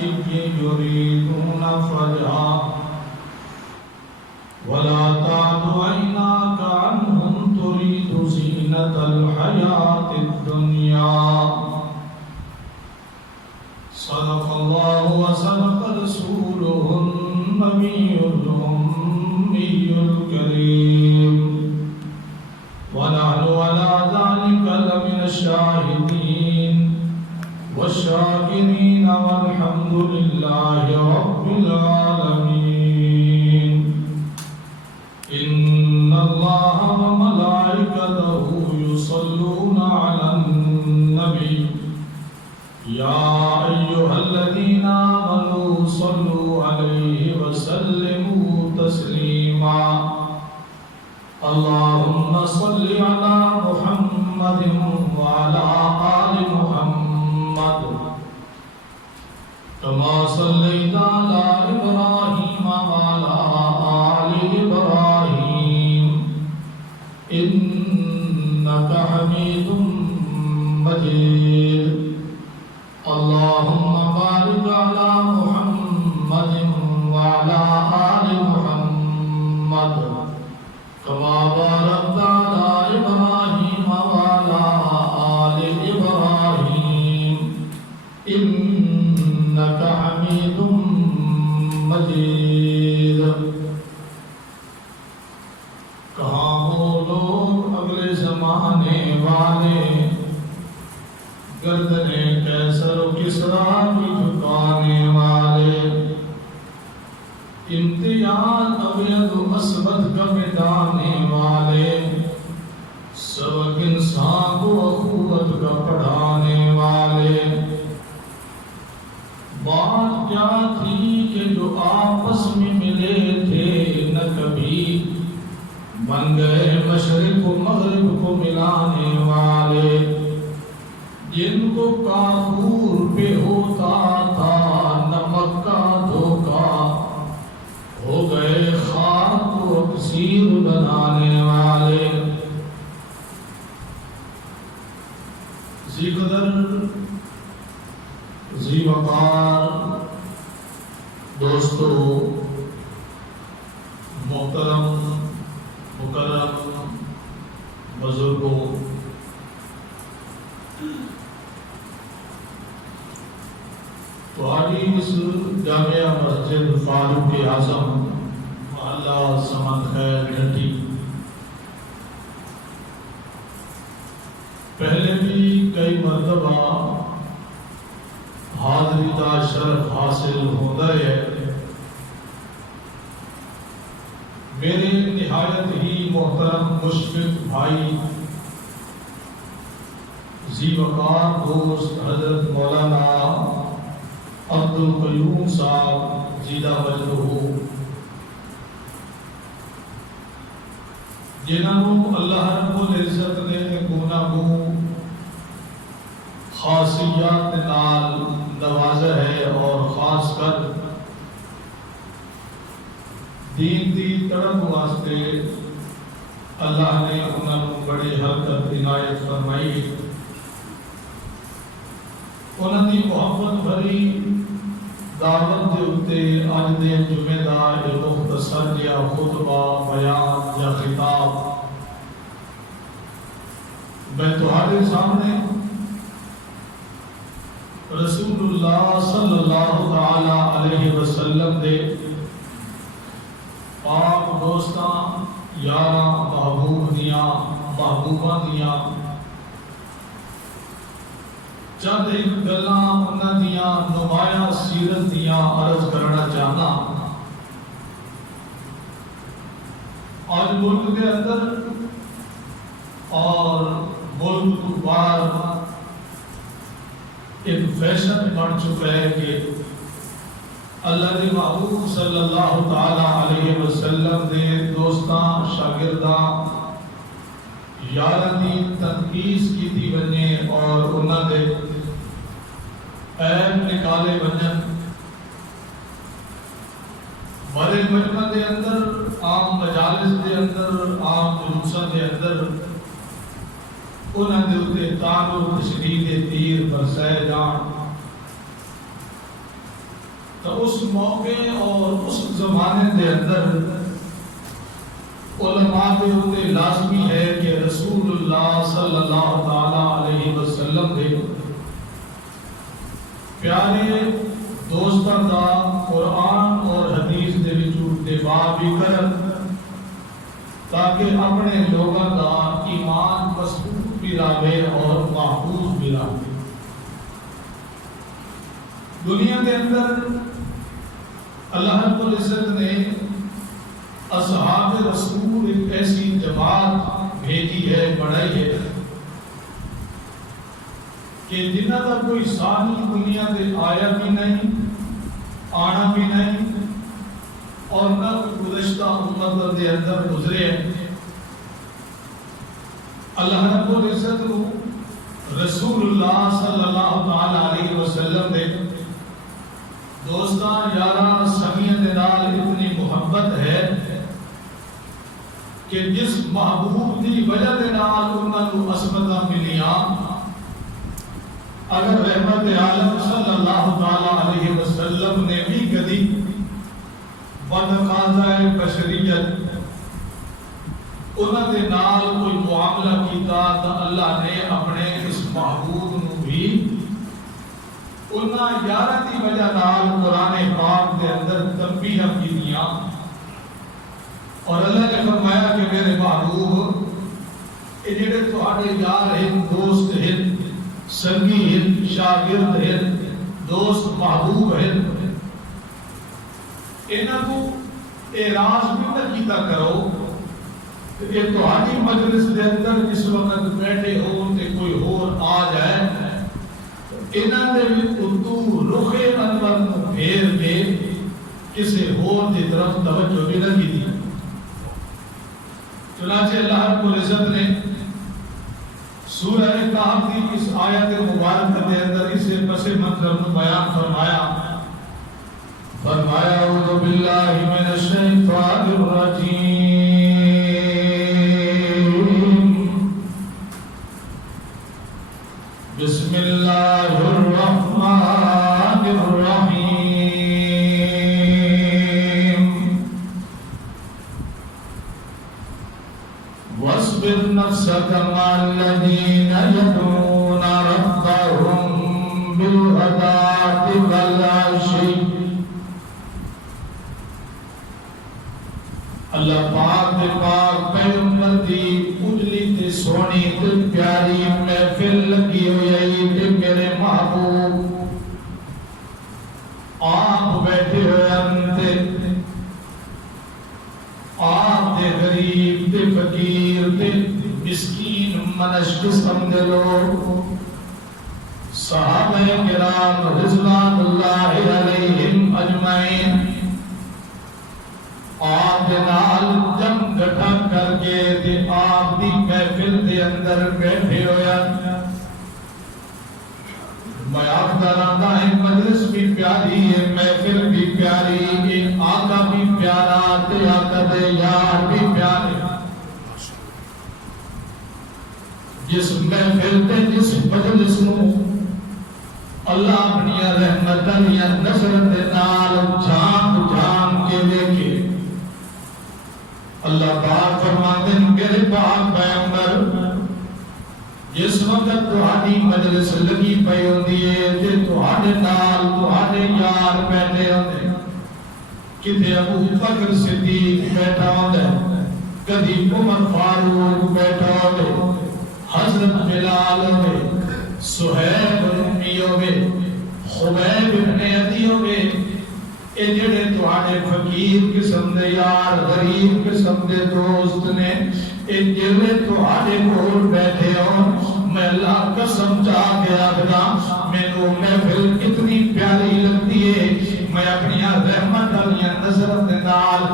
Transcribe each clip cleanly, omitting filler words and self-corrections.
العشي يريدون فرجها ولا تعد عيناك عنهم تريد زينة الحياة الدنيا. صدق الله وصدق رسوله النبي الأمي الكريم ونحن على ذلك لمن الشاهدين والشاكرين والحمد لله رب العالمين. إن الله وملائكته يصلون على النبي يا أيها الذين آمنوا صلوا عليه وسلموا تسليما. اللهم صل على محمد وعلى آل محمد كما صليت على إبراهيم وعلى آل إبراهيم إنك حميد مجيد. اللهم بارك على محمد وعلى آل محمد كما باركت على إبراهيم وعلى آل إبراهيم إنك حميد مجيد. کہاں ہو لوگ اگلے زمانے والے گردنیں کیسر و کسریٰ کی جھکانے والے امتیاز ابیض و اسود کا مٹانے والے سبق انسان کو اخوت کا پڑھانے والے. بات کیا تھی کہ جو آپس میں ملے تھے نہ کبھی بن گئے مشرق و مغرب کو ملانے والے. جن کو کافور پہ ہوتا تھا نمک کا دھوکا ہو گئے خاک کو اکسیر بنانے والے. ذی قدر ذی وقار دوستو محترم مکرم بزرگوں، تو آج اس جامعہ مسجد فاروق اعظم محلہ سمند خیر گھٹی پہلے بھی کئی مرتبہ حاضری کا شرف حاصل ہوتا ہے. میرے نہایت ہی محترم مشفق بھائی ذی وقار دوست حضرت مولانا عبدالقیوم صاحب زیدہ وجہ جنہوں اللہ رب العزت نے گناہ کو خاصیات نال نوازا ہے اور خاص کر دین دی طرف واسطے اللہ نے انہوں بڑی حرکت عنایت فرمائی. انہوں نے محبت بھری دعوت دے اتے آج دے جمعہ دا ایک مختصر یا خطبہ بیان یا خطاب میں تمہارے سامنے رسول اللہ صلی اللہ تعالی علیہ وسلم دے پاک دوستاں یاراں محبوب دیاں محبوباں دیاں چند ایک گلاں انہاں دیاں نمایاں سیرت دیاں عرض کرنا چاہنا. آج ملک کے اندر اور ملک کو باہر ایک فیشن بن چکا ہے کہ اللہ کے محبوب صلی اللہ تعالی علیہ وسلم دے دوستاں شاگرداں یاراں دی تنقید کیتی ونے اور انہاں دے عیب نکالے ونجن. بڑے مجمع دے اندر عام مجالس دے اندر عام جلوساں دے اندر انہاں دے اتے تان و تشریح دے تیر برسائے جان. تو اس موقع اور اس زمانے دے اندر علماء کے اوپر لازمی ہے کہ رسول اللہ صلی اللہ تعالی علیہ وسلم دے پیارے دوستاں دا قرآن اور حدیث دے وچوں اتباع بھی کرن تاکہ اپنے لوگوں کا ایمان مضبوط بھی رہے اور محفوظ بھی رہے۔ دنیا کے اندر اللہ رب العزت نے اصحاب رسول ایک ایسی جماعت بھیجی ہے، بڑھائی ہے کہ جنہ کا کوئی ثانی دنیا کے آیا بھی نہیں، آنا بھی نہیں، اور نہ گزشتہ امت کے اندر گزرے ہیں۔ اللہ رب العزت رسول اللہ صلی اللہ تعالی علیہ وسلم نے دوستاں یاراں سنگیاں دے نال اتنی محبت ہے کہ جس محبوب دی وجہ دے نال انہاں نوں عصمتاں ملیاں، اگر رحمت عالم صلی اللہ تعالی علیہ وسلم نے بھی کدی بتقاضۂ بشریت انہاں دے نال کوئی معاملہ کیتا تو اللہ نے اپنے اس محبوب نو بھی انہاں یارہ دی وجہ نال قرآن پاک دے اندر تنبیہ کیتیاں، اور اللہ نے فرمایا کہ میرے محبوب یہ جڑے تہاڈے یار ہیں، دوست ہیں، سنگی ہیں، شاگرد ہیں، دوست محبوب ہیں، انہاں کو اعراض بھی نہ کیتا کرو کہ تہاڈی مجلس دے اندر جس وقت بیٹھے ہو تے کوئی اور آ جائے انہاں دے اردو رخ انور نو پھیر کے کسی اور دی طرف توجہ بھی نہ کی۔ چنانچہ اللہ رب العزت نے سورہ کہف کی اس آیت مبارک کے اندر اسے پس منظر میں بیان فرمایا اعوذ باللہ من الشیطان الرجیم بسم اللہ الرحمن الرحیم واصبر نفسك مع الذين يدعون ربهم بالغداة والعشي۔ اللہ پاک پیغمبر دی اجلی تے سونی تے پیاری محفل لگی ہوئی تے میرے محبوب آپ بیٹھے ہوئے انتے آپ دے غریب تے فقیر تے مسکین منش قسم دے لوگ صحابہ کرام رضوان اللہ علیہم اجمعین آپ دے نال جم گٹھا کر کے تے آپ دی محفل دے اندر بیٹھے ہویا۔ میں آپ درانا ہے مجلس بھی پیاری ہے، محفل بھی پیاری ہے، آقا بھی پیارا تے آقا دے یار بھی پیارے۔ جس محفل تے جس مجلس نو اللہ اپنی رحمت یا نصر دے نال جھانک جھانک کے دیکھے، اللہ پاک فرماتے ہیں میرے پاک پیغمبر جس وقت تہاڈی مجلس لگی پئی ہوندی ہے تے تہاڈے نال تہاڈے یار بیٹھے ہوندے، کتے ابو بکر صدیق بیٹھا ہوندا ہے، کدی عمر فاروق بیٹھا ہوندا ہے، حضرت بلال ہوندے، صہیب رومی ہوندے، خبیب ابن عدی ہوندے، اے جڑے تہاڈے فقیر قسم دے یار غریب قسم دے دوست نے، اے جڑے تہاڈے کول بیٹھے ہو، میں اللہ قسم چاہ کے آکھدا مینوں محفل اتنی پیاری لگتی ہے، میں اپنی رحمت والی نظر دے نال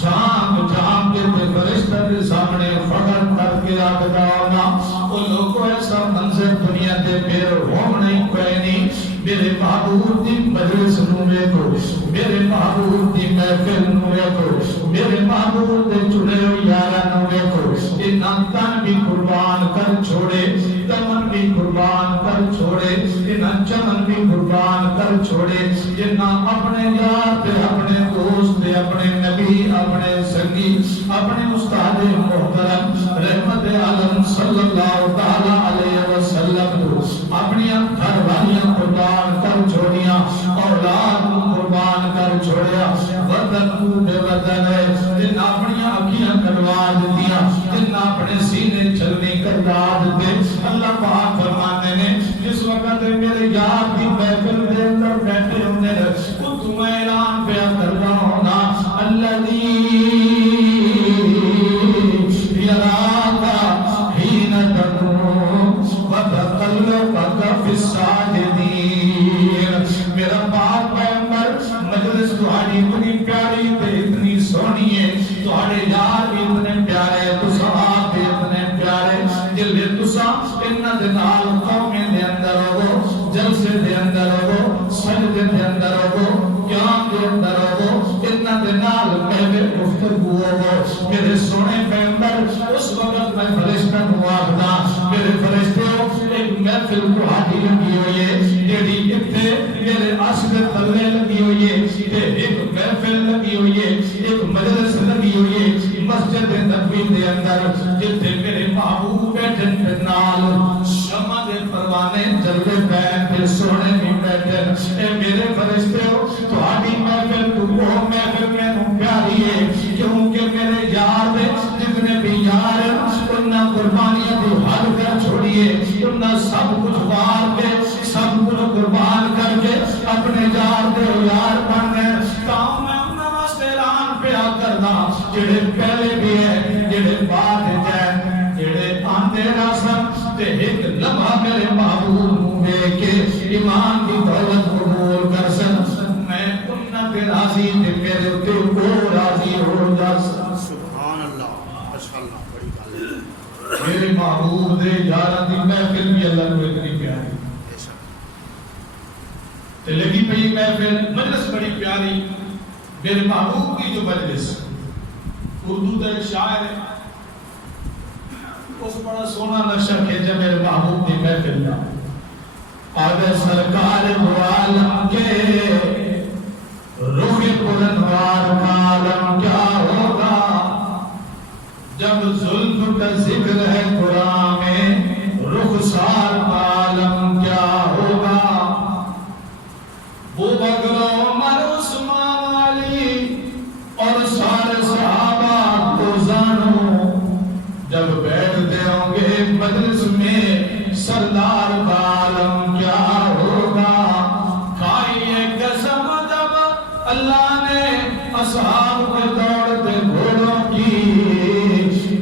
جھانک جھانک کے فرشتہ کے سامنے فخر کر کے آکھدا ہوں او لوگوں ایسا منظر دنیا دے پھر ہو نہیں کوئی نہیں۔ میرے محبوب دی مجلس نو ویکھو، میرے محبوب دی محفل نو ویکھو، میرے محبوب دے چنے ہوئے یاراں نو ویکھو، انہاں تن بھی قربان کر چھوڑے، تمن بھی قربان کر چھوڑے، انہاں چمن بھی قربان کر چھوڑے، انہاں اپنے یار تے اپنے دوست تے اپنے نبی اپنے سنگی اپنے استاد محترم رحمت عالم صلی اللہ تعالی علیہ وسلم اپنی گھر والیاں قربان کر چھوڑیاں اولاد قربان کر چھوڑیا وطن بے وطن ہے جن اپنی آنکھیاں کٹوا دیا جن اپنے سینے چلنے کروا دے اللہ پاک فرماتے ہیں جس وقت میرے یار کی محفل دے اندر بیٹھے ہونے کو تمہیں اعلان پیا کرنا ہونا الذی یراکا حین تقوم وتقلبک فی الساجدین میرا پاک پیغمبر مجلس تہاڈی اتنی پیاری تے اتنی سونی ہے تہاڈے یار بھی اتنے پیارے صحابہ بھی اتنے پیارے جلے تسا انہاں دے نال قومیں دے اندر ہو جلسے دے اندر ہو سجدے دے اندر ہو قیام دے اندر ہو انہاں دے نال پہلے گفتگو ہو میرے سونے پیغمبر اس وقت میں فرشتہ نوابنا میرے فرشتے ہو ایک محفل تہاڈی لگی ہوئی ہے جیڑی اتنے میرے عاشق تلے لگی ہوئی ہے ایک محفل لگی ہوئی ہے ایک مجلس لگی ہوئی ہے مسجد نبوی دے اندر جتنے میرے محبوب بیٹھے نال شمع دے پروانے جلوے پین پہ سونے بھی بیٹھے اے میرے فرشتے ہو تہاڈی محفل تو وہ محفل میں پیاری ہے کیونکہ میرے یار دے جتنے بھی یار انہاں قربانیاں بھی حل کر چھوڑیے انہاں سب کچھ وار کے سب کچھ قربان کر کے اپنے یار دے یار بن گئے کام میں انہاں واسطے اعلان پیا کرنا جڑے پہلے بھی ہے جڑے بعد ہے جڑے آندے راسن تے ایک لمحہ میرے محبوب ہوئے کہ ایمان کی دولت قبول کر سن میں انہاں پہ راضی تے میرے تے کو راضی ہو جا سبحان اللہ ماشاءاللہ بڑی گل ہے میرے محبوب دے یاراں دی محفل بھی اللہ کو اتنی پیاری تے لگی پئی محفل مجلس بڑی پیاری میرے محبوب کی جو مجلس اردو دا ایک شاعر ہے اس بڑا سونا نقشہ کھینچا میرے محبوب کی محفل کا اگر سرکار دو عالم کے روح بلندوار کا عالم کیا ہوگا جب زلف کا ذکر ہے قرآن میں رخسار کا عالم کیا ہوگا وہ بکر عمر عثمان علی اور سارے صحابہ کو جانو جب بیٹھتے ہوں گے مجلس میں سردار کا عالم کیا ہوگا کھائیے قسم جب اللہ نے اصحاب کے دوڑتے گھوڑوں کی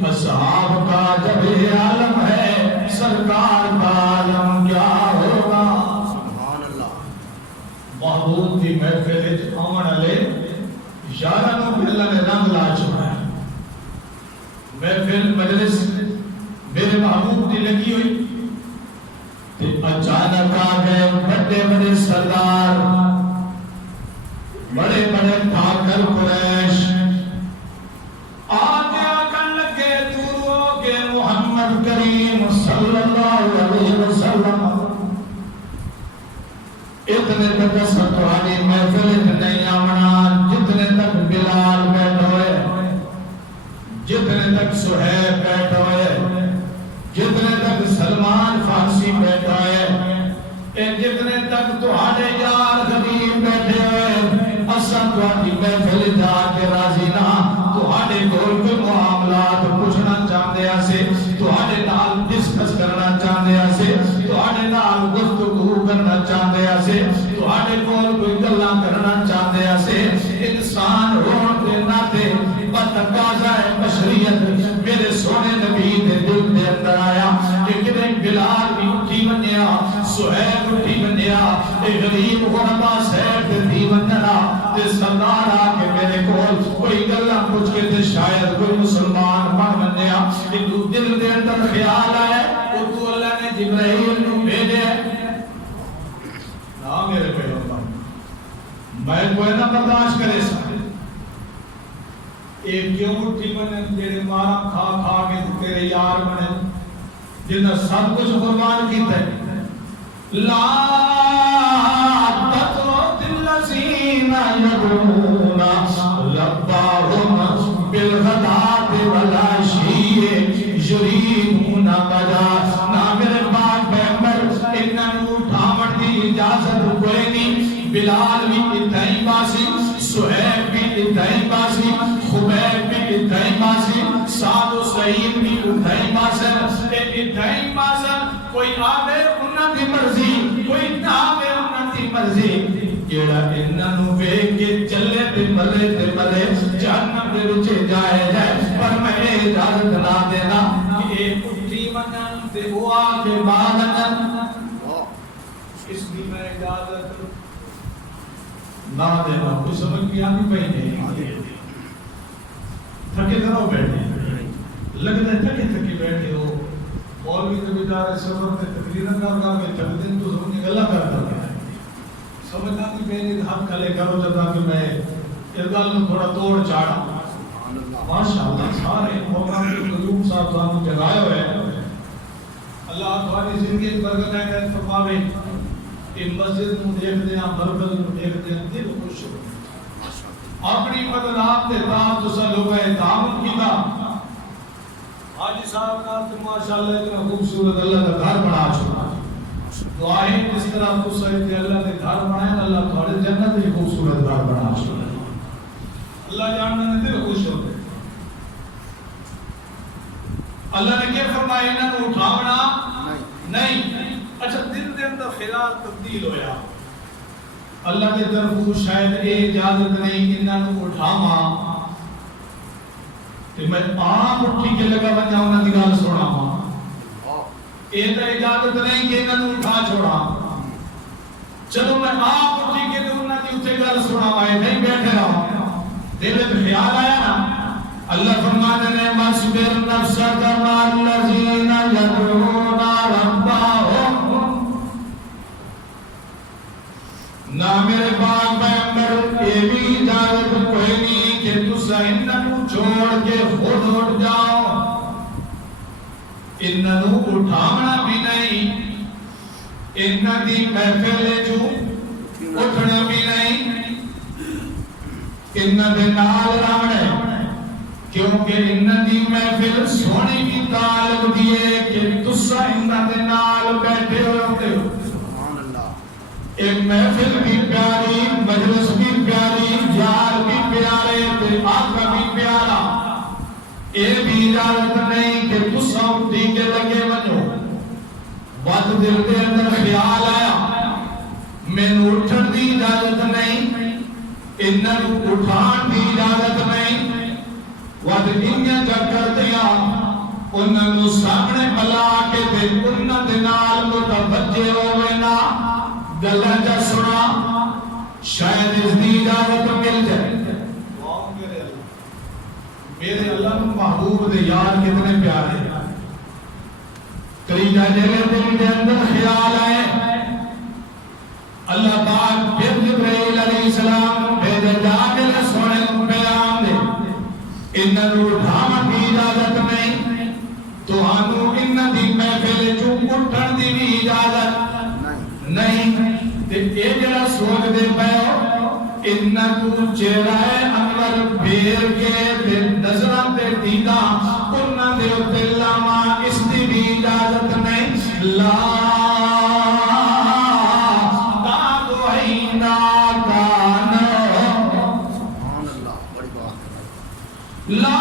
اصحاب کا جب یہ عالم ہے سرکار کا عالم کیا ہوگا سبحان اللہ محبوب کی محفل آمن والے یارانوں پہ اللہ نے رنگ لا چکا ہے محفل مجلس میرے محبوب کی لگی ہوئی تے اچانک آ گئے بڑے بڑے سردار بڑے بڑے ٹھاکر قریش آگے آکن لگے دوروں کے محمد کریم صلی اللہ علیہ وسلم اتنے تک ستوانی محفل نہیں آمنا جتنے تک بلال بیٹھ ہوئے جتنے تک سہیب بیٹھ ہوئے جتنے تک سلمان فارسی بیٹھ ہوئے جتنے تک تہاڈے یار غریب بیٹھے ہوئے اساں تہاڈی محفل جا کے راضی نہ تہاڈے کول کوئی معاملات پوچھنا چاہندے ہسے تہاڈے نال ڈسکس کرنا چاہندے ہسے تہاڈے نال گفتگو کرنا چاہندے ہسے تہاڈے کول کوئی گلاں کرنا چاہندے ہسے انسان ہون دے ناتے بتقاضا بشریت میرے سونے نبی دے دل دے اندر آیا کہ کدے بلال بھی اٹھی ونیا سہیب اٹھی ونیا اے غریب غربا صاحب دی وننا تے سردار آ کے میرے کول کوئی گلاں پوچھ کے تے شاید کوئی مسلمان بن ونیا کہ دل دے اندر خیال آیا او تو اللہ نے جبرائیل نو بھیجے نا میرے پیغمبر میں کوئی نہ برداشت کرے سکتے ایک کیوں اٹھی بنے تیرے مارا کھا کھا کے تیرے یار بنے جنہ سب کچھ قربان کیتا ہے لا تطرد الذین الذين يدعون ربهم بالغداة والعشي يريدون وجهه. نہ میرے پاک پیغمبر انہوں اٹھاون دی اجازت کوئی نہیں. بلال بھی اتھائی باسی، سہیب بھی اتھائی باسی، خبیب بھی اتھائی باسی، سعد و سعید بھی اتھائی باسن. اتھائی باسن کوئی آوے انہاں دی مرضی، کوئی نہ آوے انہاں دی مرضی. کیڑا انہوں بیک کے چلے تے ملے جہنم دے وچ جائے جائے. پر میں اجازت نہ دینا کہ اے اٹھی ونن تے او آ کے بعد ونن. اس کی میں اجازت نہ دینا. کوئی سمجھ بھی آتی پہی نہیں. تھکے ذرا بیٹھے لگتا ہے تھکے بیٹھے ہو. مولوی کے بیچارے سفر میں تقریریں کرنا میں تھک دن تو سمجھنے گلا کرتا ہے. سمجھنا کہ میں نے ہم کھلے کرو جب کہ میں ارگل میں تھوڑا توڑ چاڑا. ماشاءاللہ سارے پروگرام کے قیوم صاحب صاحب جگائے ہوئے. اللہ تمہاری زندگی برکت ہے فرماوے. ان مسجد کو دیکھ دیں، مرکز کو دیکھ دیں، دل خوش ہو. اپنی بدلات کے تاں تسا لوگ تعاون کیتا. حاجی صاحب کا تو ماشاءاللہ اتنا خوبصورت اللہ کا گھر بنا چھوڑا. دعائیں اس طرح تسا کہ اللہ کے گھر بنائیں، اللہ تمہارے جنت میں خوبصورت گھر بنا چھوڑا. اللہ جاننا نے دل خوش ہوتے. اللہ نے کیا فرمایا انہوں اٹھاونا نہیں. اچھا دل دے اندر خیال تبدیل ہویا. اللہ کے طرف شاید اے اجازت نہیں انہوں اٹھاواں کہ میں آپ اٹھی کے لگا بن جاؤں نہ نگال سوڑا ہوں. اے تو اجازت نہیں کہ انہوں اٹھا چھوڑا. چلو میں آپ اٹھی کے تو انہوں نے اٹھے گال سوڑا ہوں. نہیں بیٹھے رہا دل میں خیال آیا نا. اللہ فرماتے ہیں مَصْبِرْ نَفْسَكَ مَعَ الَّذِينَ يَدْعُونَ رَبَّهُمْ. نہ میرے پاک پیغمبر یہ بھی اجازت کوئی نہیں کہ تسا انہوں چھوڑ کے خود اٹھ جاؤ. انہوں اٹھاونا بھی نہیں. انہوں دی محفل جو اٹھنا بھی نہیں. انہوں دے نال رہنے کیونکہ انہوں دی محفل سونی بھی تعلق دیئے کہ تسا انہوں دے نال بیٹھے ہوتے ہو. ایک محفل بھی پیاری، مجلس بھی پیاری، یار بھی پیارے، تیری آقا بھی پیارا. اے بھی اجازت نہیں کہ تسا اٹھی کے لگے بنو. بات دل دے اندر خیال آیا میں اٹھن دی اجازت نہیں، انہوں اٹھان دی اجازت نہیں. وقت انہیں چکر دیا انہوں سامنے بلا کے دے انہوں دے نال متوجہ ہوئے نا گلہ جا سنا شاید اس دی اجازت مل جائے. میرے اللہ محبوب دے یار کتنے پیارے. کریجہ جلے دل دے اندر خیال آئے. اللہ پاک پھر جبریل علیہ السلام بھیجے جاگے لے سونے پیام دے. انہوں اٹھاون دی اجازت نہیں. تو ہنو انہوں دی محفل جو اٹھن دی بھی اجازت نہیں. تے اے جڑا سوچ دے پہو انہوں چہرہ انور بھیر کے تے نظران تے دیدہ انہوں دے اتلاما اس دی بھی اجازت نہیں. لا لا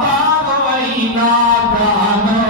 تابوینا کانو.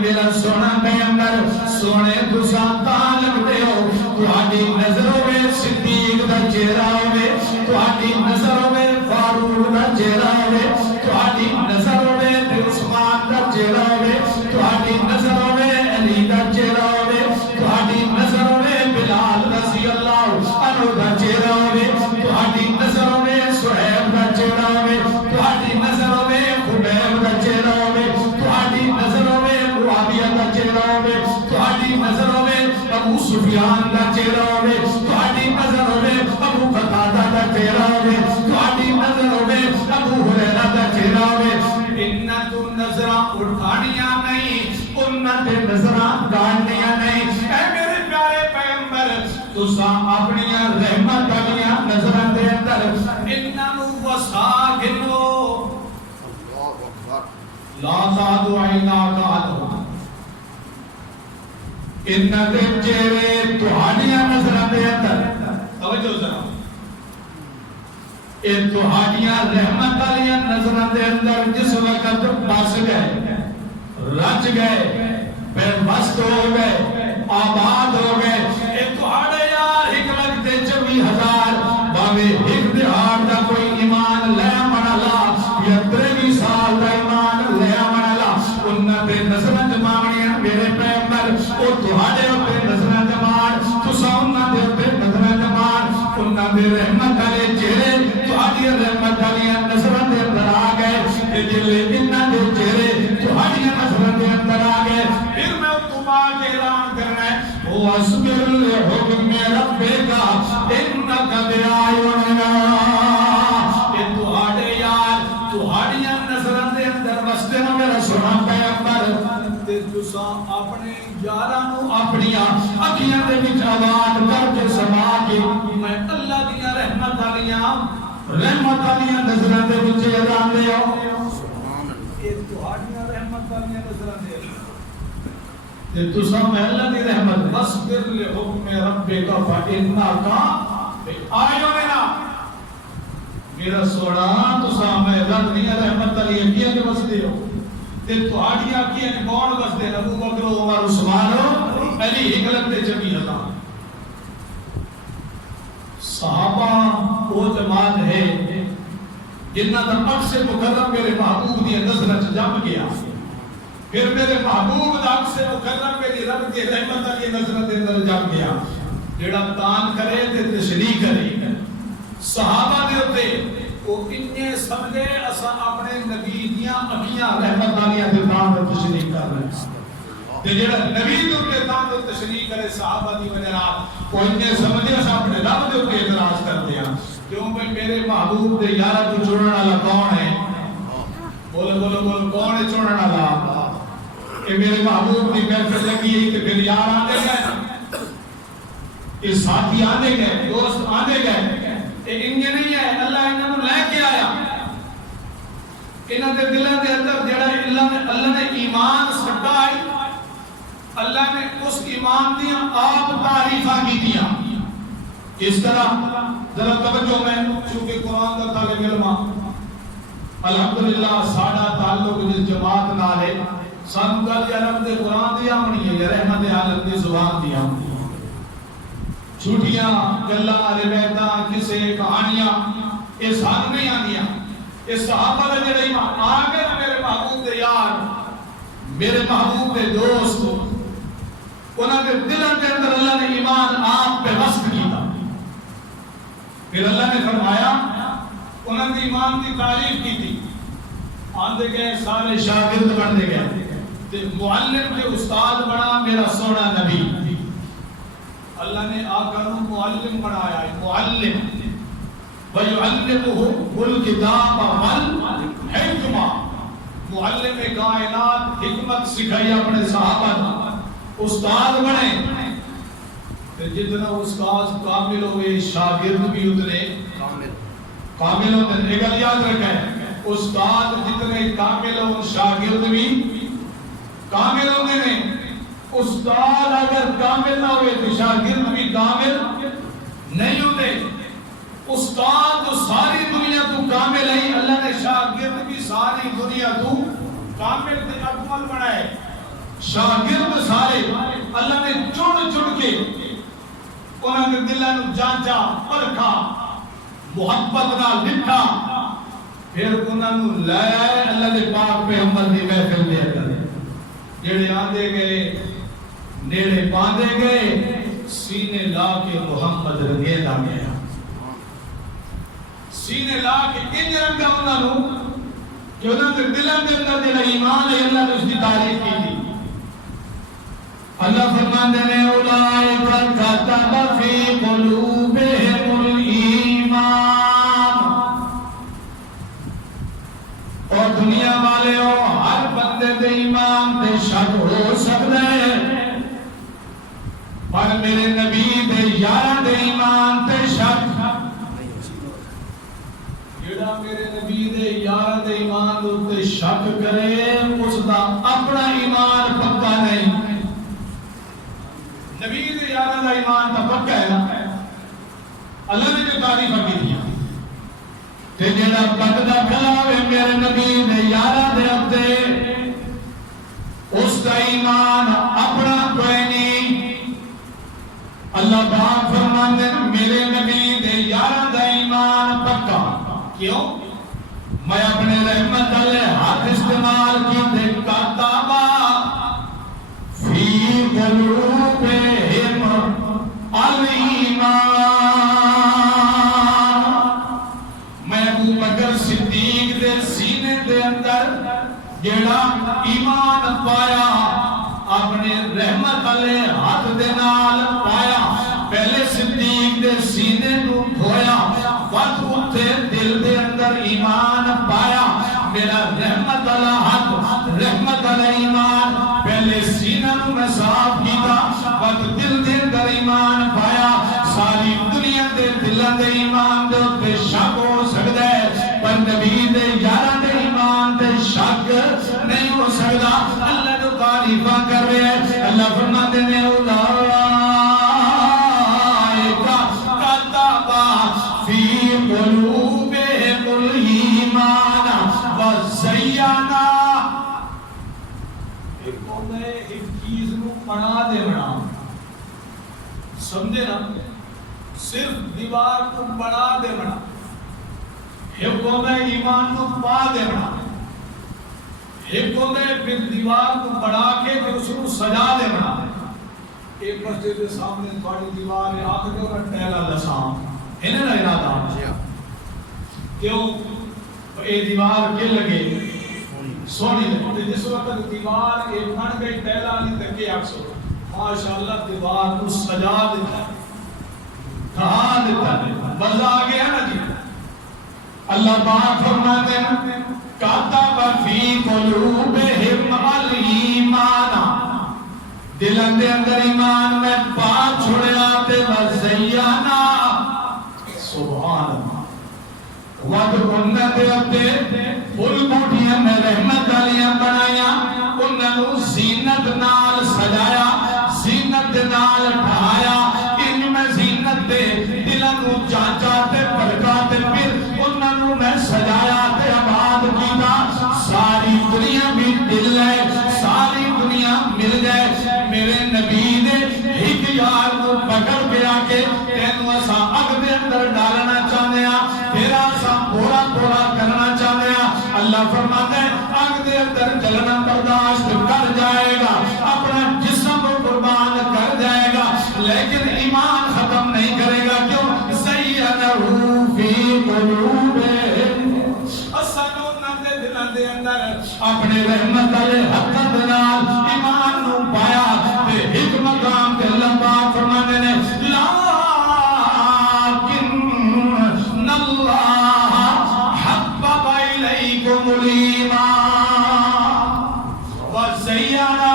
میرا سونا پیغمبر سونے تسا تعلق دے ہو. تہاڈی نظروں میں صدیق دا چہرہ ہوئے، تہاڈی نظروں میں فاروق دا چہرہ ہوئے، تہاڈی نظروں میں عثمان دا چہرہ ہوئے، تہاڈی نظروں میں علی دا چہرہ ہوئے، تہاڈی نظروں میں بلال رضی اللہ عنہ دا چہرہ ہوئے، تہاڈی نظروں میں سہیب دا چہرہ ہوئے، تہاڈی نظروں میں خبیب دا چہرہ ہوئے، تہاڈی نظروں میں معاویہ دا چہرہ ہوئے، تہاڈی نظروں میں ابو سفیان دا چہرہ ہوئے، تہاڈی نظروں میں ابو قتادہ دا چہرہ ہوئے، تہاڈی نظروں میں ابو ہریرہ دا چہرہ ہوئے. انہاں تو نظراں اٹھانیاں نہیں، انہاں تے نظراں گاڑنیاں نہیں. اے میرے پیارے پیغمبر تو تساں اپنی رحمت والیاں نظراں دے اندر انہاں نوں وسا گنو اللہ اکبر لا تعدوا عیناک عنہم انہاں دے چہرے تہاڈیاں نظراں دے اندر توجہ ذرا اے تہاڈیاں رحمت والیاں نظراں دے اندر جس وقت بس گئے رچ گئے بے بست ہو گئے آباد ہو گئے اے تہاڈے یار ایک لکھ تے 24,000 باوے ایک دہاڑ دا کوئی ایمان لے منالا یا 23 سال دا ایمان لے منالا انہاں دے نظراں جماونیاں میرے پیغمبر او تہاڈے تے نظراں جمان تساں انہاں دے تے نظراں جمان انہاں دے رحمت والے چہرے تہاڈی رحمت والیاں نظراں دے اندر آ گئے تے جلے انہاں دے چہرے تہاڈی نظراں دے اندر آ گئے پھر میں تمہارا اعلان کرنا ہے وَاصْبِرْ لِحُكْمِ رَبِّكَ إِنَّكَ بِأَعْيُنِنَا اے تہاڈے یار تہاڈیاں نظراں دے اندر وستے نہ میرا سونا پیغمبر تے تساں اپنے یاراں نوں اپنی اکھیاں دے وچ آباد کر کے سما کے میں اللہ دیاں رحمت والیاں نظراں دے وچ اعلان دیو سبحان اللہ اے تہاڈیاں رحمت والیاں نظراں دے تے تساں میں اللہ دی رحمت وَاصْبِرْ لِحُكْمِ رَبِّكَ فَإِنَّكَ بِأَعْيُنِنَا میرا سونا تساں میں رب دی رحمت والی اکھیاں دے وسدے ہو تے تہاڈیاں اکھیاں کون وسدے ابو بکر عمر عثمان علی ہکلت تے جمی اللہ صحابہ وہ جماعت ہے جنہاں دا عکس مکرم میرے محبوب دی نظر وچ جم گیا پھر میرے محبوب دا عکس مکرم میری رب دی رحمت والی نظر دے اندر جم گیا جڑا تان کرے تے تشریح کرے صحابہ دے اوتے او اننے سمجھے اساں اپنے نبی دیاں اکھیاں رحمت والیاں دے تان تے تشریح کر رہے ہیں تے جڑا نبی دے اوتے تان تے تشریح کرے صحابہ دی وجہ نال او اننے سمجھے اساں اپنے رب دے اوتے اعتراض کردے ہاں کیوں بھئی میرے محبوب دے یاراں تو چنن والا کون ہے بولو بولو بولو کون ہے چنن والا کہ میرے محبوب کی محفل لگی ہے کہ پھر یار آنے گئے کہ ساتھی آنے گئے دوست آنے گئے کہ انہیں نہیں ہے اللہ انہوں نے لے کے آیا انہوں نے دلوں کے اندر جڑا اللہ نے ایمان سٹائی اللہ نے اس ایمان دیا آپ تعریفہ کی دیا اس طرح ذرا توجہ میں چونکہ قرآن کا طالب علم الحمدللہ ساڑھا تعلق جس جماعت نالے سنگل عرب دے قرآن دیا منی ہے رحمت عالم دی زبان دیا چھوٹیاں گلاں روایتاں کسے کہانیاں یہ سان نہیں آندیاں یہ صحابہ دے جڑے ایمان آ گئے میرے محبوب دے یار میرے محبوب دے دوست انہاں دے دلوں کے اندر اللہ نے ایمان آپ پہ وصف کیتا پھر اللہ نے فرمایا انہاں نے ایمان کی تعریف کی تھی آندے گئے سارے شاگرد بن دے گئے معلم کے استاد بنا میرا سونا نبی اللہ نے آقا نو معلم بنایا ہے معلم وَيُعَلِّمُهُ الْكِتَابَ وَالْحِکْمَةَ معلم کائنات حکمت سکھائی اپنے صحابہ استاد بنے جتنا استاد کامل ہوئے شاگرد بھی اتنے کامل ہوتے ہیں ایک یاد رکھیں استاد جتنے کامل ہوں شاگرد بھی کامل ہوتے ہیں استاد اگر کامل نہ ہوئے تو شاگرد بھی کامل نہیں ہوتے استاد تو ساری دنیا تو کامل ہے اللہ نے شاگرد بھی ساری دنیا تو کامل تے اکمل بنائے شاگرد سارے اللہ نے چن چن کے انہوں نے دلوں جانچا پرکھا محبت نہ لکھا پھر انہوں نے لائے اللہ دے پاک پیغمبر دی محفل دے اندر جڑے آندے گئے نیڑے باندھے گئے سینے لا کے محمد رنگے دا گیا سینے لا کے انج رنگا انہوں کہ انہوں نے دلوں کے اندر جڑا ایمان ہے اللہ نے اس کی تعریف کی تھی اللہ فرماندے نے اولئک کتب فی قلوبہم الایمان اور دنیا والے ہو ہر بندے دے ایمان دے شک ہو سکتا ہے پر میرے نبی دے یاراں دے ایمان تے شک نہیں ہو سکتا جڑا میرے نبی دے یاراں دے ایمان تے شک کرے اس دا اپنا ایمان پکا نہیں نبی دے یاراں دا ایمان تا پکا ہے نا اللہ نے جو تعریف کی دیا تے جڑا بندہ کلاوے میرے نبی دے یاراں دے اتے اس کا ایمان اپنا کوئی نہیں اللہ پاک فرماتے ہیں میرے نبی دے یاراں دا ایمان پکا کیوں میں اپنے رحمت علیہ ہاتھ استعمال کی دے کاتابا فی قلوبہم الایمان میں ابو بکر صدیق دے سینے دے اندر جڑا ایمان پایا اپنے رحمت علیہ ہاتھ دے نال پایا پہلے صدیق دے سینے نو دھویا وقت اٹھے دل دے اندر ایمان پایا میرا رحمت علیہ ہاتھ رحمت علیہ ایمان پہلے سینہ نو میں صاف کیتا وقت دل دے اندر ایمان پایا ساری دنیا دے دلوں دے ایمان دے تے شک ہو سکدا ہے پر نبی دے یاراں دے ایمان تے شک نہیں ہو سکدا اللہ جو تعریفاں کر رہے ہیں اللہ فرماتے ہیں اولئک کتب فی قلوبہم الایمان وزینا ایک ہوتا ہے ایک چیز نو بنا دینا سمجھے نا صرف دیوار کو بنا دینا ایک ہوتا ہے ایمان کو پا دینا ایک ہوتا ہے پھر دیوار کو بڑھا کے پھر اس کو سجا دینا ایک مسجد کے سامنے تھوڑی دیوار ہے آخر جو نہ ٹیلا لسام انہیں نہ ارادہ کیوں اے دیوار کے لگے سونی لگے جس وقت دیوار ایک بن گئی ٹیلا نہیں تکے اکسو ماشاءاللہ دیوار کو سجا دیتا ہے کہاں دیتا ہے مزہ آگیا نا جی اللہ پاک فرماتے ہیں کاتب فی قلوبہم الایمان دلوں دے اندر ایمان میں پا چھوڑیا تے وزینا سبحان اللہ وعد انہاں دے اتے پھل بوٹیاں میں رحمت علیاں بنایا انہاں نو زینت نال سجایا زینت نال ڈھایا ان میں زینت دے دلوں نو چاچا تے بھڑکا تے پھر انہاں نو میں سجایا تے آباد کیتا ساری دنیا بھی دل ہے ساری دنیا مل گئے میرے نبی نے ایک یار کو پکڑ کے آکے تینوں اسا اگ دے اندر ڈالنا چاہتے ہیں تیرا اسا پورا پورا کرنا چاہتے ہیں اللہ فرماتا ہے اگ دے اندر جلنا برداشت کر جائے گا اپنا جسم کو قربان کر جائے گا لیکن ایمان ختم نہیں کرے گا کیوں زینہ فی قلوبہم اسانو نندے دلوں دے اندر اپنے رحمت علیہ حق دنال ایمان نو پایا تے ایک مقام تے اللہ پاک فرمانے نے لیکن اللہ حبب الیکم الایمان وزینا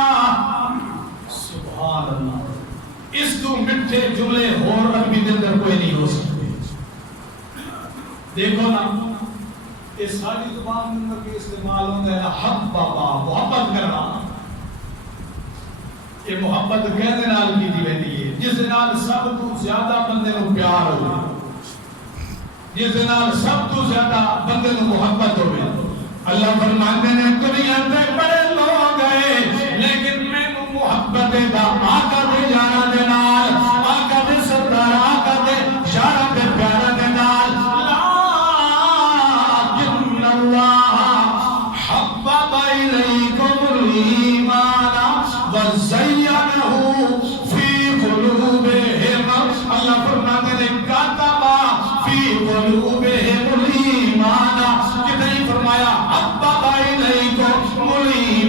سبحان اللہ اس تو مٹھے جملے اور عربی دے اندر کوئی نہیں ہو سکتے دیکھو نا یہ ساری زبان میں کے استعمال ہوتا ہے حق بابا محبت کرنا یہ محبت کہنے نال کی دی ویندی ہے جس نال سب تو زیادہ بندے کو پیار ہوئے جس نال سب تو زیادہ بندے کو محبت ہوئے اللہ فرماتے ہیں دنیا تے بڑے لوگ گئے لیکن میں محبت دا آقا دے جانا دے نال آقا دے سردار آقا دے شارہ دے پیارا دے نال حبب الیکم الایمان وزینہ فی قلوبہم اللہ فرماتے ہیں کاتب فی قلوبہم الایمان کہ نہیں فرمایا حبب الیکم الایمان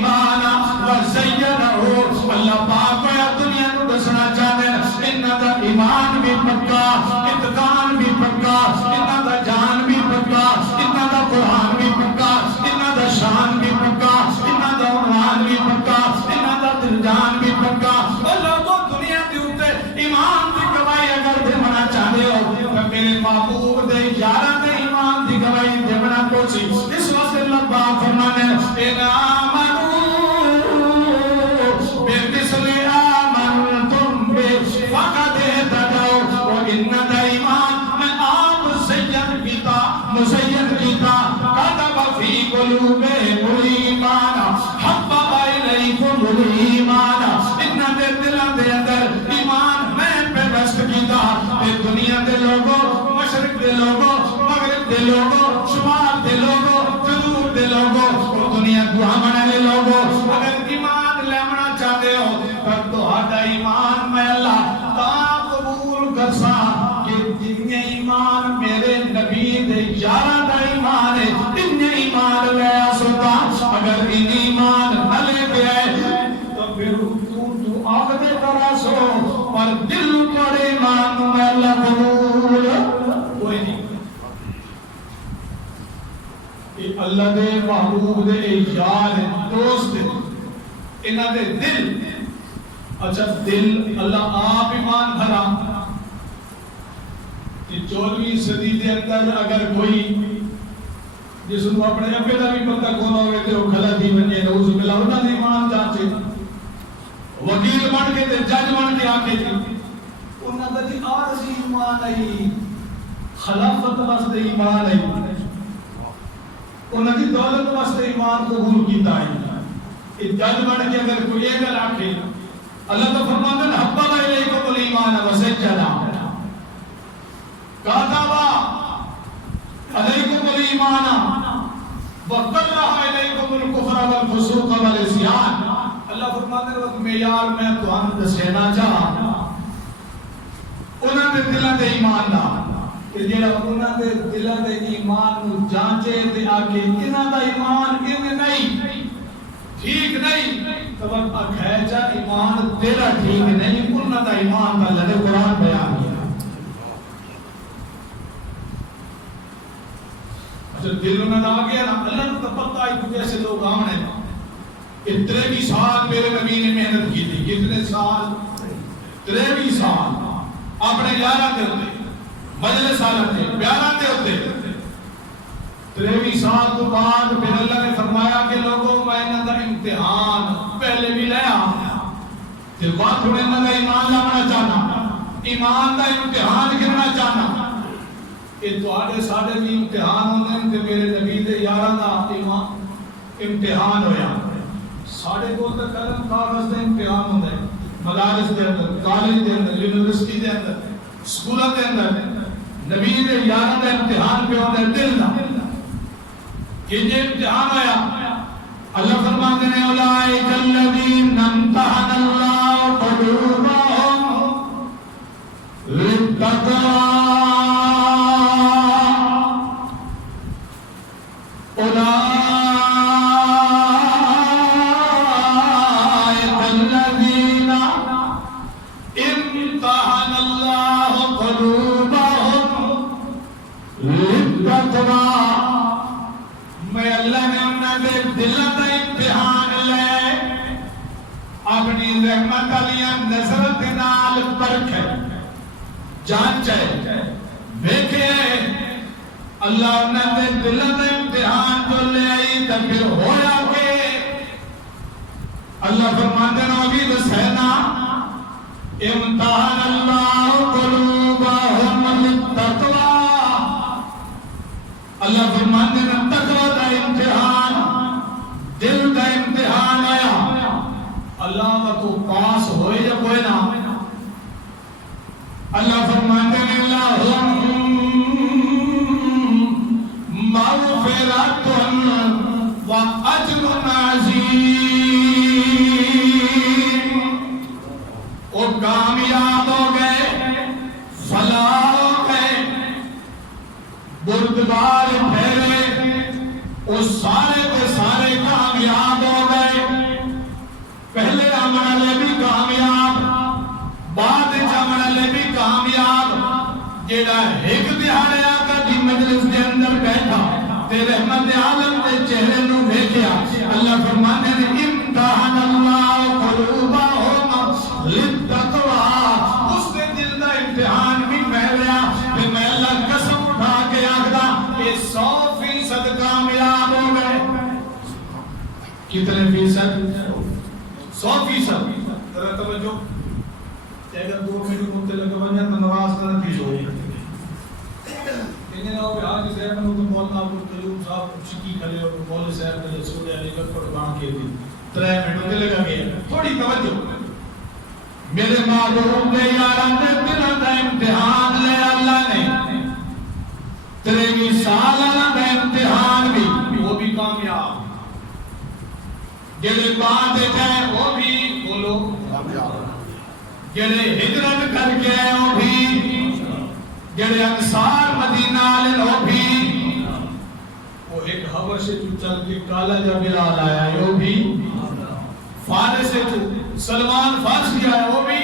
لبا فرمانے انامنو بمثل آمنتم بے فقد اہتدو وإن دا ایمان میں آپ زین کیتا کتب فی قلوبہم الایمان حبب الیکم الایمان ان دے دلوں دے اندر ایمان میں پیوست کیتا تے دنیا دے لوگوں مشرق دے لوگوں مغرب دے لوگوں شمال دے لوگوں جنوب دے لوگوں دنیا کو ہمارے لوگوں اگر ایمان لینا چاہتے ہو پر تہاڈا ایمان میں اللہ تا قبول کرسا کہ جن ایمان میرے نبی دے یاراں دا ایمان ہے ان ایمان لے سوتا اگر ان ایمان نہ لے کے آئے تو پھر تو آخدے کرا سو پر دل پر ایمان میں اللہ قبول کوئی نہیں اللہ دے محبوب دے یار دوست انہاں دے دل اچھا دل اللہ آپ ایمان بھرا کہ 14ویں صدی دے اندر اگر کوئی جس کو اپنے ابے دا بھی پتہ کون ہوئے تے وہ غلط ہی بنے نعوذ باللہ انہاں دے ایمان جانچے وکیل بن کے تے جج بن کے آکے جی انہاں دا جی عارضی ایمان ہے خلافت واسطے ایمان ہے انہاں دی دولت واسطے ایمان قبول کیتا ہے کہ جج بن کے اگر کوئی اگر آکے اللہ تو فرماتا ہے حبب الیکم الایمان وزینا کاتب علیکم الایمان وکرہ الیکم الکفر والفسوق والعصیان اللہ فرماتا ہے معیار میں تھانوں دسنا چاہاں انہاں دے دلاں تے ایمان دا کہ جڑا انہاں دے دلاں تے ایمان نو جانچے تے آکے انہاں دا ایمان ایویں نہیں ٹھیک نہیں تو اکھے جا ایمان تیرا ٹھیک نہیں انہاں دا ایمان دا اللہ قرآن بیان کیا اچھا دل میں آ گیا نا اللہ نے تو پتہ ہے کہ ایسے لوگ آمنے اتنے بھی سال میرے نبی نے محنت کی تھی کتنے سال 23 سال اپنے یاراں دے ہوتے مجلس حالت دے پیاراں دے ہوتے 23 سال تو بعد پھر اللہ نے فرمایا کہ لوگوں میں انہاں دا امتحان پہلے بھی لیا تے بعد میں انہاں دا ایمان لانا چاہنا ایمان دا امتحان کرنا چاہنا کہ تواڈے ساڈے بھی امتحان ہوندے تے میرے نبی دے یاراں دا ایمان امتحان ہویا ساڈے کول تے قلم کاغذ دا امتحان ہوندا ہے مدارس دے اندر کالج دے اندر یونیورسٹی دے اندر سکولاں دے اندر نبی دے یاراں دا امتحان پہ ہوندا ہے دل دا کہ یہ امتحان ہویا اللہ فرماتے ہیں اولئک الذین امتحن اللہ قلوبہم للتقوی میں اللہ نے انہاں دے دلاں دا امتحان لے اپنی رحمت علیہ نظر دے نال پرکھے جانچے دیکھے اللہ انہاں دے دلاں دا امتحان جو لے آئی تے پھر ہویا کہ اللہ فرماتے ہیں ابھی دسینا امتحان اللہ قلوبہم للتقوی اللہ فرماتے ہیں تقوی دا امتحان دل دا امتحان آیا اللہ کا تو پاس ہوئے یا کوئی نہ اللہ فرماتے ہیں لہم مغفرۃ و اجر عظیم وہ کامیاب ہو گئے فلاح ہو گئے بردبار پھیرے وہ سارے کے سارے کامیاب ہو گئے پہلے عملے بھی کامیاب بعد عملے بھی کامیاب جیڑا ایک دہاڑے آقا دی مجلس دے اندر بیٹھا تے رحمت عالم دے چہرے نو ویکھیا اللہ فرماتے ہیں امتحان اللہ قلوبہم للتقوی اس نے دل دا امتحان بھی میں لیا کہ میں اللہ قسم اٹھا کے آخدا کہ 100% کامیاب ہو گئے کتنے فیصد؟ 100%. ذرا توجہ. اگر 2 منٹ مدتے لگے ونجن تو نماز کا نتیجہ ہو. انہیں نہ ہو کہ آج زہر میں تو مولانا عبدالقیوم صاحب شکی کھلے اور مولوی صاحب نے سورہ علی گڑھ پر بان کے دی 3 منٹ مدتے لگا گیا. تھوڑی توجہ. میرے معلوم دے یاران دے دلوں دا امتحان لے اللہ نے. 23 سال دا امتحان بھی وہ بھی کامیاب. جڑے بعد گئے وہ بھی بولو کامیاب. جڑے ہجرت کر کے آئے وہ بھی, جڑے انصار مدینہ والے وہ بھی, وہ ایک حبش سے جو چل کے کالا جا بلال آیا ہے وہ بھی, فارس سے جو سلمان فارسی آیا وہ بھی,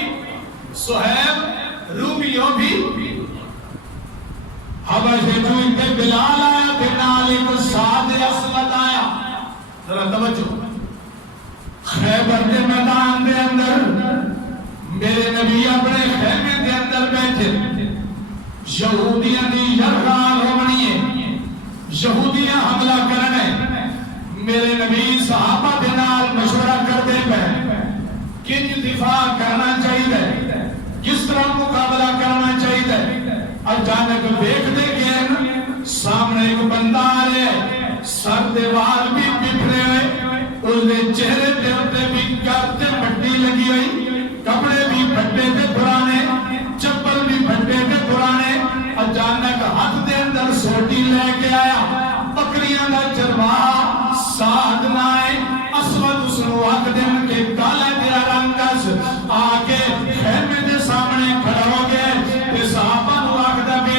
صہیب رومی وہ بھی, حبش سے جو اتنے بلال آیا پھر نال ایک سعد اسود آیا. ذرا توجہ. خیبر کے میدان دے اندر میرے نبی اپنے خیمے دے اندر بیٹھے. یہودیاں دی یرغال ہونی ہے, یہودیاں حملہ کرنے. میرے نبی صحابہ دے نال مشورہ کرتے پے کنج دفاع کرنا چاہیے, کس طرح مقابلہ کرنا چاہیے. اچانک دیکھتے کہ سامنے ایک بندہ آ رہے, سر دے وال بھی بکھرے ہوئے, اس دے چہرے تے اوتے بھی کرتے مٹی لگی ہوئی, کپڑے بھی پھٹے تھے پرانے, چپل بھی پھٹے تھے پرانے. اچانک ہاتھ دے اندر سوٹی لے کے آیا, بکریاں دا چرواہا سعد نائے اسود اس نو آکھ دن کے کالے دیا رنگس آ کے خیمے دے سامنے کھڑا ہو گئے. تے صحابہ نو آکھ دے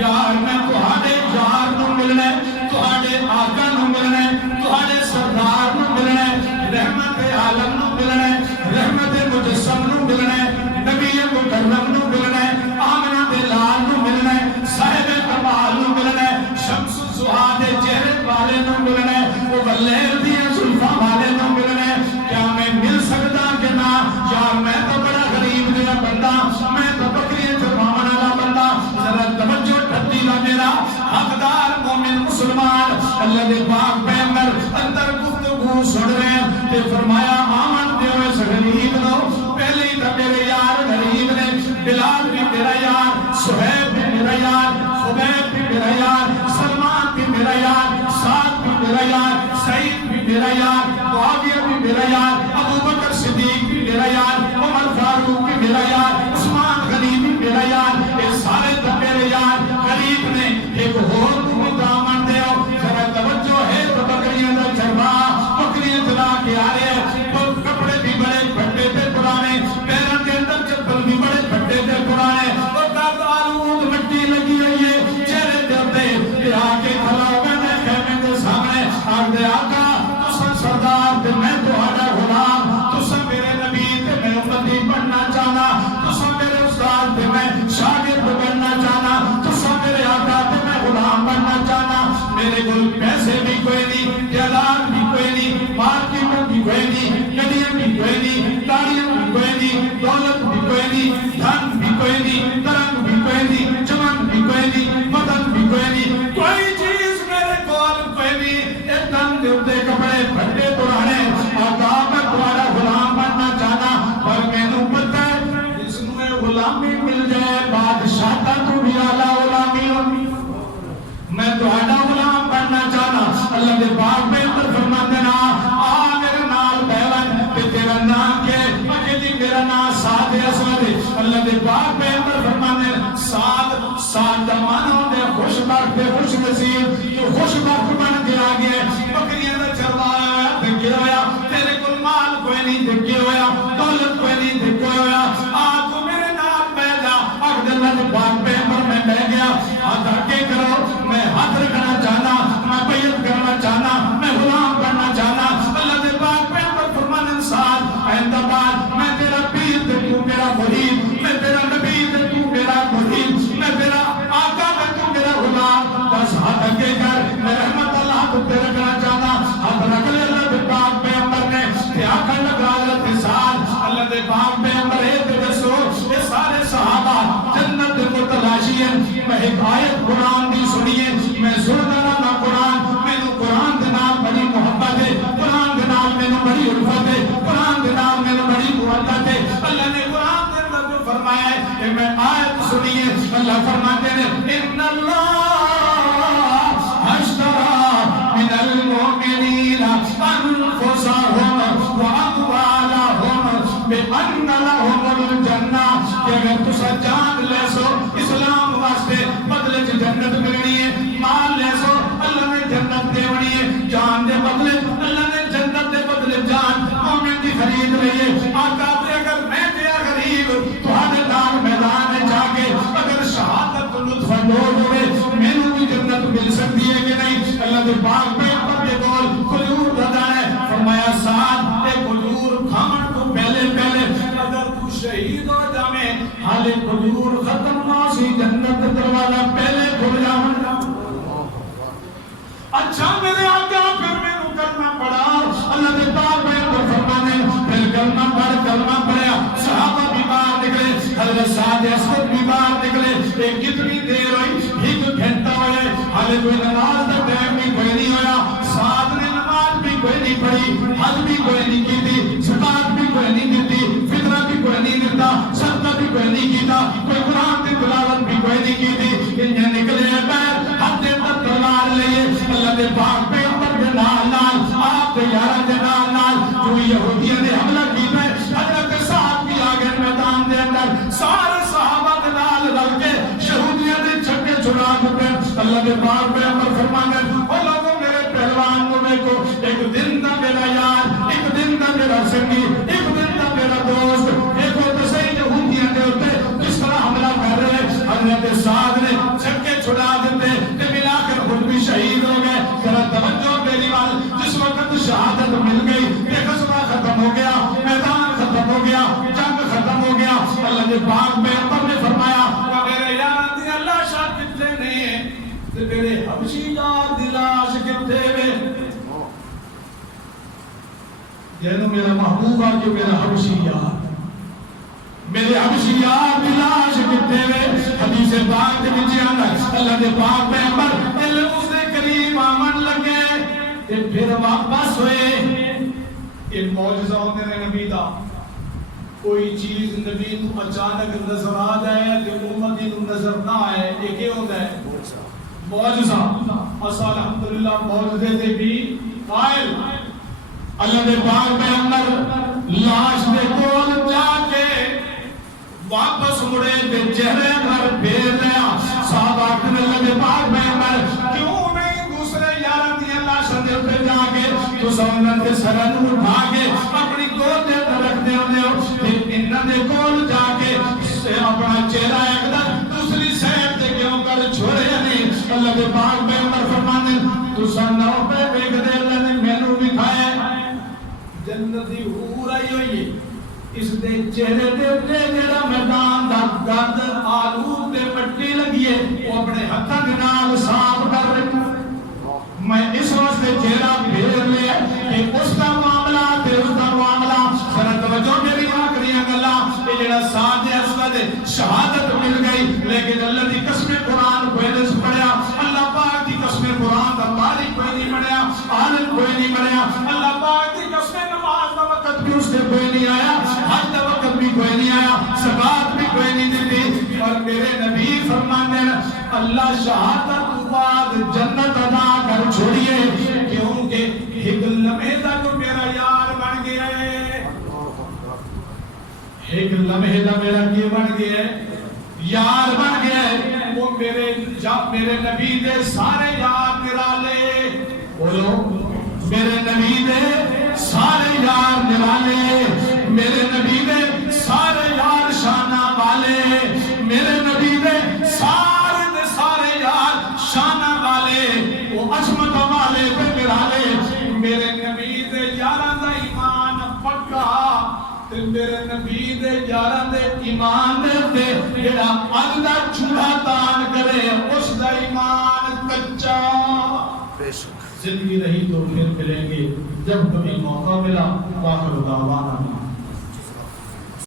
یار میں تہاڈے یار نو ملنے, تہاڈے آقا نو ملنے, تہاڈے سردار نو ملنے, رحمت عالم نو ملنے, رحمت مجسم نو ملنے, نبی مکرم نو ملنے, آمنہ دے لال نو ملنے, صاحب کمال نو ملنے, شمس الضحیٰ دے چہرے والے نو ملنے, وہ واللیل دی زلفاں والے نو ملنے. کیا میں مل سکتا کہ نہ؟ یار میں تو بڑا غریب دیا بندہ, میں تو بکریاں چرواون والا بندہ. ذرا توجہ ٹھٹی دا میرا حقدار مومن مسلمان اللہ دے پاک پیغمبر اندر گفتگو سن رہے ہیں. تے فرمایا آمن دیو اس غریب نو, پہلے ہی تو میرے یار غریب نے, بلال بھی میرا یار, صہیب بھی میرا یار, خبیب بھی میرا یار, سلمان بھی میرا یار, سعد بھی میرا یار, سعید بھی میرا یار, معاویہ بھی میرا یار, ابو بکر صدیق بھی میرا یار, عمر فاروق بھی میرا یار, عثمان غنی بھی میرا یار. یہ سارے تو میرے یار. غریب نے ایک اور کو دامن دیو. ذرا توجہ ہے تو بکریاں دا چرواہا بکریاں چلا کے آ رہے ہیں, کپڑے بھی بڑے پھٹے تھے پرانے, پیروں کے اندر چپل بھی بڑے پھٹے تھے پرانے, اور درد آلود مٹی لگی ہوئی ہے چہرے تے. یہ آ کے کھڑا ہو گئے میں خیمے دے سامنے, آکھ دے آقا تساں سردار تے میں تہاڈا غلام, تساں میرے نبی تے میں امتی بننا چاہنا, تساں میرے استاد تے میں شاگرد بننا چاہنا, تساں میرے آقا تے میں غلام بننا چاہنا. میرے کول پیسے بھی کوئی نہیں, جائیداد بھی کوئی نہیں, مارکیٹ بھی کوئی نہیں, گڈیاں بھی کوئی نہیں, گاڑیاں بھی کوئی نہیں, دولت بھی کوئی نہیں, دھن بھی کوئی نہیں, ترنگ بھی کوئی نہیں, چمن بھی کوئی نہیں, مدن بھی کوئی نہیں, کوئی چیز میرے کول کوئی نہیں. ایک دم دے اتے کپڑے پھٹے پرانے, آقا میں تمہارا غلام بننا چاہنا, پر مینوں پتہ ہے جس نوں غلامی مل جائے بادشاہ اللہ اشترى من المؤمنین انفسهم واموالهم بان لهم الجنہ کہ اگر تسا جان لے سو اسلام واسطے بدلے چ جنت ملنی ہے، مال لے سو اللہ نے جنت دیونی ہے، جان دے بدلے اللہ نے جنت دے بدلے جان مومن دی خرید لئیے۔ آقا تے اگر میں دیا غریب تہاڈے نال میدان میں جا کے اگر شہادت لطف اندوز ہوئے مینوں بھی جنت مل سکتی ہے کہ نہیں؟ اللہ دے پاک پیغمبر دے کول کھجور دتا ہے، فرمایا ساتھ اے کھجور کھان تو پہلے اگر تو شہید ہو جاویں حالے کھجور ختم نہ سی جنت دروازہ پہلے کھل جاون۔ اچھا میرے آقا پھر میں کو کرنا پڑا، اللہ دے پاک پیغمبر فرمانے پھر کلمہ پڑھا، صحابہ بیمار نکلے، حضرت سعد اسود بیمار نکلے، ایک کتنی دیر ہوئی، ایک گھنٹہ ہوئے، حالے کوئی نماز دا ٹائم بھی کوئی نہیں ہویا، سعد نے نماز بھی کوئی نہیں پڑھی، حج بھی کوئی نہیں کی تھی، زکات بھی کوئی نہیں دیتی، فطرہ بھی کوئی نہیں دیتا، صدقہ بھی کوئی نہیں کیتا، کوئی قرآن کی تلاوت بھی کوئی نہیں کی تھی، انہیں نکلے بیر حد تک تلوار لئے اللہ دے پاک پیغمبر کے نال آپ کے یارہ کے نال جو یہودیہ نے حملہ کی ہے، حضرت سعد بھی آگے میدان دے اندر سارے صحابہ کے نال لڑ کے یہودیہ نے چھکے چھڑا دے۔ اللہ دے پاک پیغمبر فرمانے او لوگوں میرے پہلوان میں کو ایک دن دا میرا یار، ایک دن دا میرا سنگی، ایک دن دا میرا دوست، ایک ہوتا صحیح یہودیہ نے ہوتے جس طرح حملہ کر رہے حضرت سعد نے چھکے چھڑا دیتے کہ ملا کر خود بھی شہید ہو گئے۔ ذرا توجہ میری وال، جس وقت شہادت مل گئی یہ قصبہ ختم ہو گیا، میدان ختم ہو گیا، جنگ ختم ہو گیا، اللہ نے پاک پیغمبر نے فرمایا کہ میرے یار دی اللہ شاہ کتنے نہیں ہیں تے میرے حبشی یار دی لاش کتنے وے، جنہوں میرا محبوب آ کہ میرا حبشی یار، میرے حبشی یار دی لاش کتنے وے۔ حدیث پاک کے نیچے آنا اللہ نے پاک پیغمبر دل اس نے قریب آمن لگے تے پھر واپس ہوئے۔ ایک معجزہ ہوتے ہیں نبی دا، کوئی چیز نبی کو اچانک نظر آ جائے کہ امتی کو نظر نہ آئے، یہ کیا ہوتا ہے؟ معجزہ۔ اسا الحمدللہ معجزے دے بھی قائل۔ اللہ نے پاک پیغمبر لاش دے کول جا کے واپس مڑے تے چہرے پر پھیر لیا، صحابہ نے اللہ نے پاک پیغمبر کیوں نہیں دوسرے یاراں دی لاشاں دے اوپر جا کے تو سونن دے سرن اٹھا کے اپنی گود دے رکھ دے ہو تے انہاں دے کول جا کے اپنا چہرہ اقدر دوسری سائڈ تے کیوں کر چھوڑے نہیں۔ اللہ دے پاک پیغمبر فرمانے تو سنو پہ ویکھ دے اللہ نے مینوں دکھایا جنتی حور آئی ہوئی ہے، اس دے چہرے دے اپنے جڑا میدان دا گرد آلود دے مٹی لگی ہے وہ اپنے ہتھاں دے نال صاف کر رہے۔ میں اس واسطے چہرہ پھیر لیا کہ اس کا معاملہ تے اس کا معاملہ ذرا توجہ میری آخریاں گلاں یہ جڑا سعد اسود شہادت مل گئی لیکن اللہ دی قسم قرآن کوئی نہیں پڑھیا، اللہ پاک دی قسم قرآن دا مالک کوئی نہیں پڑھیا، عالم کوئی نہیں پڑھیا، اللہ پاک دی قسم نماز دا وقت بھی اس نے کوئی نہیں آیا، حج دا وقت بھی کوئی نہیں آیا، زکات بھی کوئی نہیں دیتی۔ اور میرے نبی فرماتے ہیں اللہ شہادت بعد جنت ادا کر چھوڑیے کیونکہ ایک لمحے تک میرا یار بن گیا ہے، ایک لمحے تک میرا کی بن گیا ہے، یار بن گیا ہے۔ وہ میرے نبی دے سارے یار نرالے، بولو میرے نبی دے سارے یار نرالے، میرے نبی دے سارے یار شانہ والے، میرے نبی دے سارے یار شانہ والے، وہ عظمت والے پہ نرالے۔ میرے نبی دے یاراں دا ایمان پکا تے میرے نبی دے یاراں دے ایمان دے جڑا اج دا چولہا تان کرے اس دا ایمان کچا۔ بے شک زندگی رہی تو پھر ملیں گے جب کبھی موقع ملا۔ آخر دعوانا